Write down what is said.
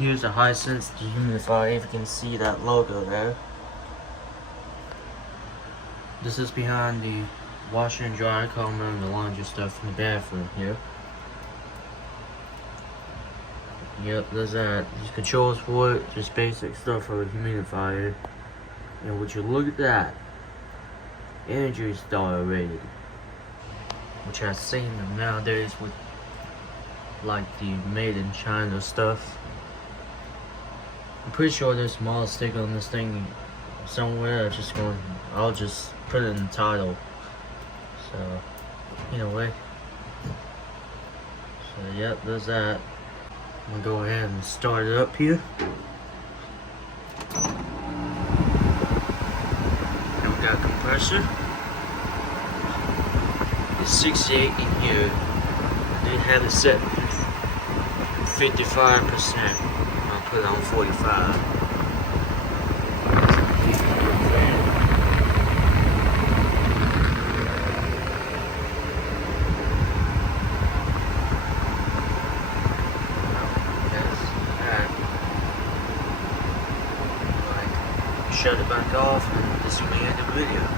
Here's a Hisense Dehumidifier, if you can see that logo there. This is behind the washer and dryer comb and the laundry stuff in the bathroom here. Yep, there's that. These controls for it, just basic stuff for a humidifier. And would you look at that? Energy Star rated. Which I've seen them nowadays with like the made in China stuff. I'm pretty sure there's a small sticker on this thing somewhere. I'll just put it in the title. So anyway. So yep, there's that. I'm gonna go ahead and start it up here. And we got a compressor. It's 68 in here. They have it set 55%. I'll put it on 45. Shut it back off, and this is the end of the video.